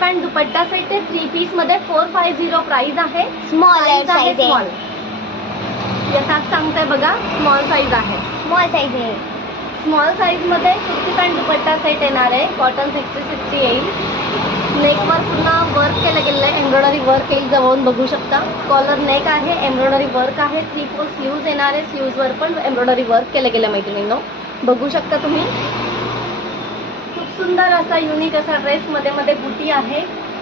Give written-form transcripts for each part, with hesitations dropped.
Pant दुपट्टा set आहे 3 piece मध्ये 450 price आहे. स्मॉल साईज आहे साइज स्मॉल. याच्यात सांगताय बघा स्मॉल साईज आहे. स्मॉल साइज है. स्मॉल साईज मध्ये कुर्ती पॅन्ट दुपट्टा सेट येणार आहे. कॉटन 60 येईल. नेकवर पुन्हा वर्क केलं गेलेलं आहे. एम्ब्रॉयडरी वर्क येईल. जवळून बघू शकता. कॉलर नेक आहे. एम्ब्रॉयडरी वर्क आहे. 3/4 स्लीव्ज येणार आहे. स्लीव्जवर पण एम्ब्रॉयडरी वर्क केलं गेलं मैत्रिणींनो. बघू शकता तुम्ही. खूप सुंदर असा युनिक असा ड्रेस मध्ये बुटी आहे.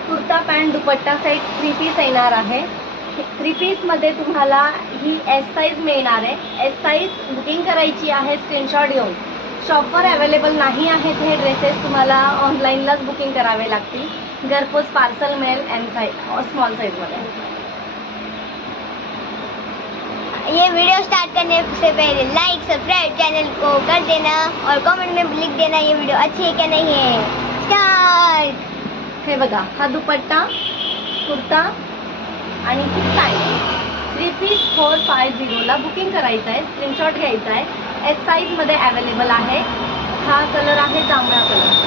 कुर्ता पॅन्ट दुपट्टा सेट 3 पीस येणार आहे. 3 पीस मध्ये तुम्हाला ही एस साईज मिळणार आहे. एस साईज बुकिंग करायची आहे स्क्रीनशॉट घेऊन. शॉपवर अवेलेबल नाही आहेत हे ड्रेसेस. तुम्हाला ऑनलाईनलाच बुकिंग करावे लागतील. घरपोच पार्सल मिळेल एम साईज स्मॉल साईजमध्ये. ये वीडियो स्टार्ट करने से पहले लाइक सब्सक्राइब चैनल को कर देना और कमेंट में लिख देना ये वीडियो अच्छी है क्या नहीं है. स्टार्ट. हे बघा हा दुपट्टा कुर्ता आणि ती पॅन्ट 3 पीस 450 ला बुकिंग करायचं आहे. स्क्रीनशॉट घ्यायचा आहे. एस साईज मध्ये अवेलेबल आहे. हा कलर आहे जांभळा कलर.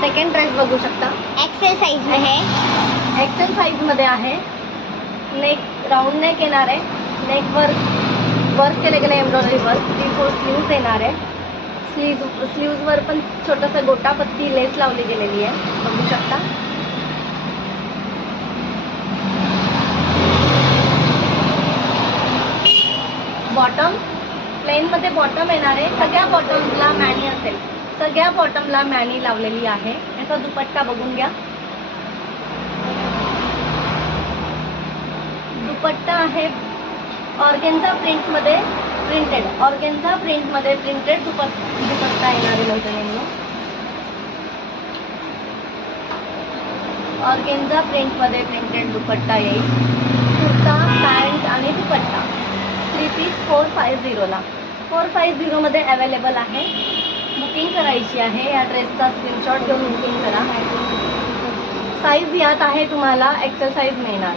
सेकंड ड्रेस बघू शकता. एक्सेल साइज में है. एक्सेल साईज मध्ये आहे. नेक राऊंड नेक येणार आहे. नेकवर वर्क केले गेले एम्ब्रॉयडरी वर्क. 3/4 स्लीव्ज येणार आहे. स्लीव्जवर पण छोटासा गोटापत्ती लेस लावली गेलेली आहे. बघू शकता. बॉटम प्लेन मध्ये बॉटम येणार आहे. सगळ्या बॉटमला मॅनी असेल. सगळ्या बॉटमला मॅनी लावलेली आहे. याचा दुपट्टा बघून घ्या. दुपट्टा आहे ऑर्गेन्झा प्रिंट मध्ये प्रिंटेड. ऑर्गेन्झा प्रिंट मध्ये प्रिंटेड दुपट्टा येणार आहे मैत्रिणींनो. ऑर्गेन्झा प्रिंट मध्ये प्रिंटेड दुपट्टा येईल. कुर्ता पॅन्ट आणि दुपट्टा 3 पीस 450 ला. 450 मध्ये अवेलेबल आहे. बुकिंग करायची आहे. या ड्रेसचा स्क्रीनशॉट घेऊन बुकिंग करा. साईज यात आहे तुम्हाला एक्सेल साईज मिळणार.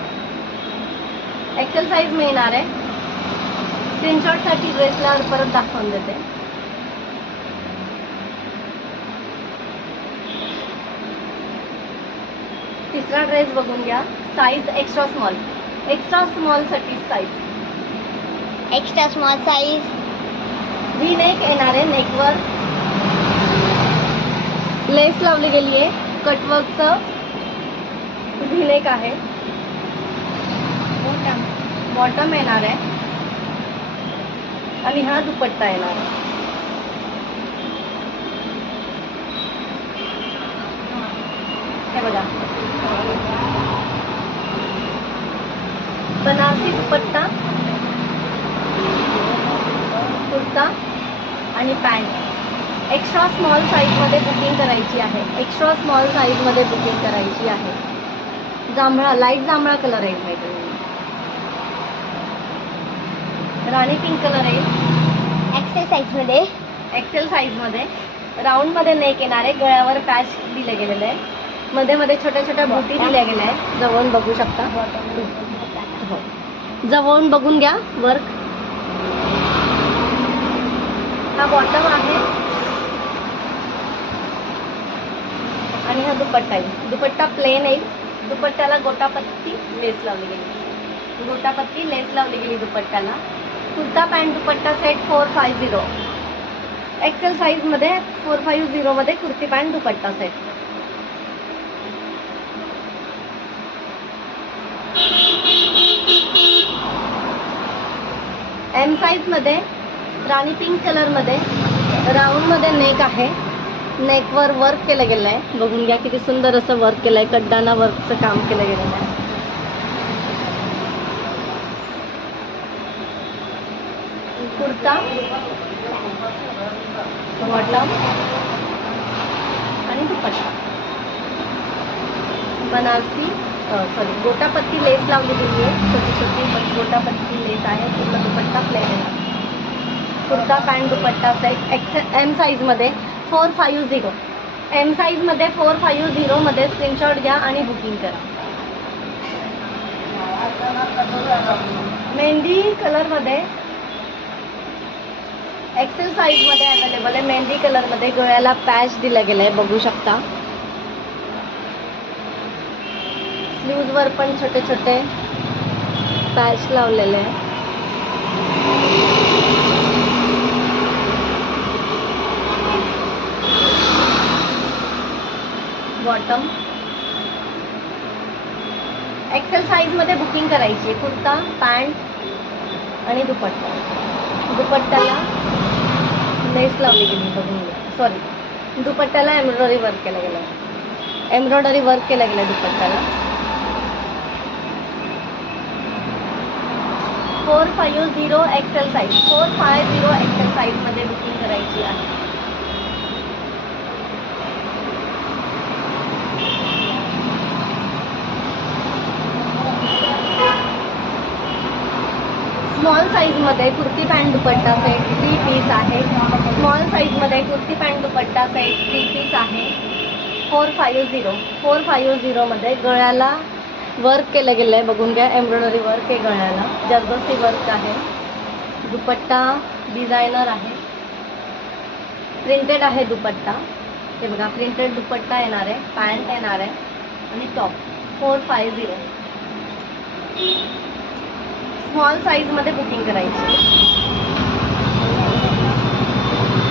एक्सेल साईज मिळणार आहे. स्क्रीनशॉटसाठी ड्रेसला परत दाखवून देते. तिसरा ड्रेस बघून घ्या. Size extra small. एक्स्ट्रा स्मॉलसाठी size extra small size. V neck येणार आहे. नेकवर लेस लावली गेली आहे. कटवर्कचं व्ही नेक आहे. बॉटम येणार आहे आणि हा दुपट्टा येणार आहे. हे बघा बनारसी दुपट्टा कुर्ता आणि पॅन्ट. एक्स्ट्रा स्मॉल साईजमध्ये बुकिंग करायची आहे. एक्स्ट्रा स्मॉल साईजमध्ये बुकिंग करायची आहे. जांभळा लाईट जांभळा कलर आहे मैत्रिणी. राणी पिंक कलर आहे. एक्सेल साइज मध्ये. एक्सेल साईजमध्ये राऊंड मध्ये नेक येणार आहे. गळ्यावर पॅच दिले गेलेले आहे. मध्ये मध्ये छोट्या छोट्या बुटी दिल्या गेल्या आहेत. जवळून बघू शकता. हो जवळून बघून घ्या वर्क. हा बॉटम आहे आणि हा दुपट्टा आहे. दुपट्टा प्लेन येईल. दुपट्ट्याला गोटापत्ती लेस लावली गेली. गोटापत्ती लेस लावली गेली दुपट्ट्याला. कुर्ता पॅन्ट दुपट्टा सेट 450. एक्सेल साईज मध्ये 450 मध्ये कुर्ती पॅन्ट दुपट्टा सेट. एम साईज मध्ये राणी पिंक कलर मध्ये राऊंड मध्ये नेक आहे. नेकवर वर्क केलं गेलं आहे. बघून घ्या किती सुंदर असं वर्क केलंय. कड्डाना वर्कचं काम केलं गेलेलं आहे. कुर्ता बॉटम आणि दुपट्टा. बनारसी गोटापत्ती लेस लावली गेली आहे. छोटी छोटी गोटापत्ती लेस आहे. पूर्ण दुपट्टा प्लेन आहे. कुर्ता पॅन्ट दुपट्टा सेट एम साईजमध्ये 450. एम साईजमध्ये 450 मध्ये स्क्रीनशॉट घ्या आणि बुकिंग करा. मेहंदी कलरमध्ये एक्सेल साईज मध्ये अवेलेबल आहे. मेहंदी कलर मध्ये गळ्याला पॅच दिला गेलाय, बघू शकता. स्लीव्ज वर पण छोटे छोटे पॅच लावलेले आहे. बॉटम एक्सेल साईज मध्ये बुकिंग करायची. कुर्ता, पॅन्ट आणि दुपट्टा. दुपट्ट्याला लेस लावली गेली, बघून घ्या. सॉरी, दुपट्ट्याला एम्ब्रॉयडरी वर्क केलं गेलं आहे. एम्ब्रॉयडरी वर्क केलं गेलं दुपट्ट्याला. 450 एक्सेल साईज, 450 एक्सेल साईज मध्ये बुकिंग करायची आहे. स्मॉल साईजमध्ये कुर्ती पॅन्ट दुपट्टा सेट 3 पीस आहे. स्मॉल साईजमध्ये कुर्ती पॅन्ट दुपट्टा सेट 3 पीस आहे. 450 मध्ये गळ्याला वर्क केलं गेलं आहे, बघून घ्या. एम्ब्रॉयडरी वर्क आहे गळ्याला, जरदोसी वर्क आहे. दुपट्टा डिझायनर आहे, प्रिंटेड आहे दुपट्टा. हे बघा, प्रिंटेड दुपट्टा येणार आहे, पॅन्ट येणार आहे आणि टॉप. 450 स्मॉल साईजमध्ये बुकिंग करायची.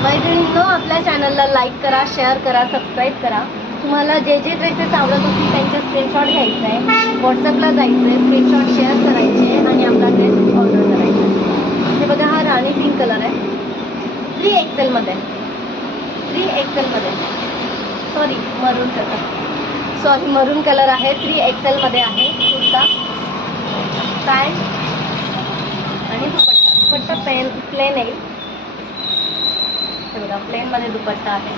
मैत्रिणींनो, आपल्या चॅनलला लाईक करा, शेअर करा, सबस्क्राईब करा. तुम्हाला जे जे ड्रेसेस आवडत असतील त्यांचे स्क्रीनशॉट घ्यायचे आहे, व्हॉट्सअपला जायचं आहे, स्क्रीनशॉट शेअर करायचे आणि आपला ड्रेस ऑर्डर करायचा आहे. हे बघा, हा राणी पिंक कलर आहे. 3 एक्सेलमध्ये, 3 एक्सेलमध्ये. सॉरी मरून कलर आहे. 3 एक्सेलमध्ये आहे. कुर्ता, पॅन्ट आणि दुपट्टा प्लेन आहे. हे बघा, प्लेन मध्ये दुपट्टा आहे.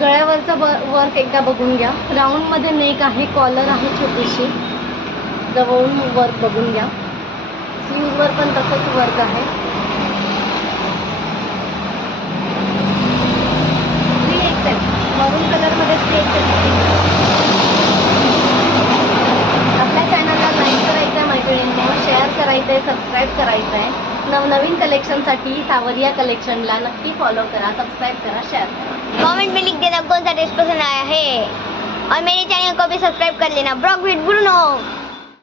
गळ्यावरचा वर्क एकदा बघून घ्या. राऊंड मध्ये नेक आहे, कॉलर आहे छोटीशी, जवळून वर्क बघून घ्या. स्लीव्ज वर पण तसंच वर्क आहे. 3 एक्सेल मरून कलर मध्ये 3 एक्सेल. आपल्या चॅनलला लाईक करायचं आहे मैत्रिणींनो, शेअर करायचं आहे, सबस्क्राईब करायचं आहे. नवनवीन कलेक्शनसाठी सावरिया कलेक्शनला नक्की फॉलो करा, सबस्क्राइब करा, शेयर करा. कमेंट में लिख देना कौन सा ड्रेस पसंद आया है और मेरे चैनल को भी सब्सक्राइब कर लेना. ब्रॉक विद ब्रूनो.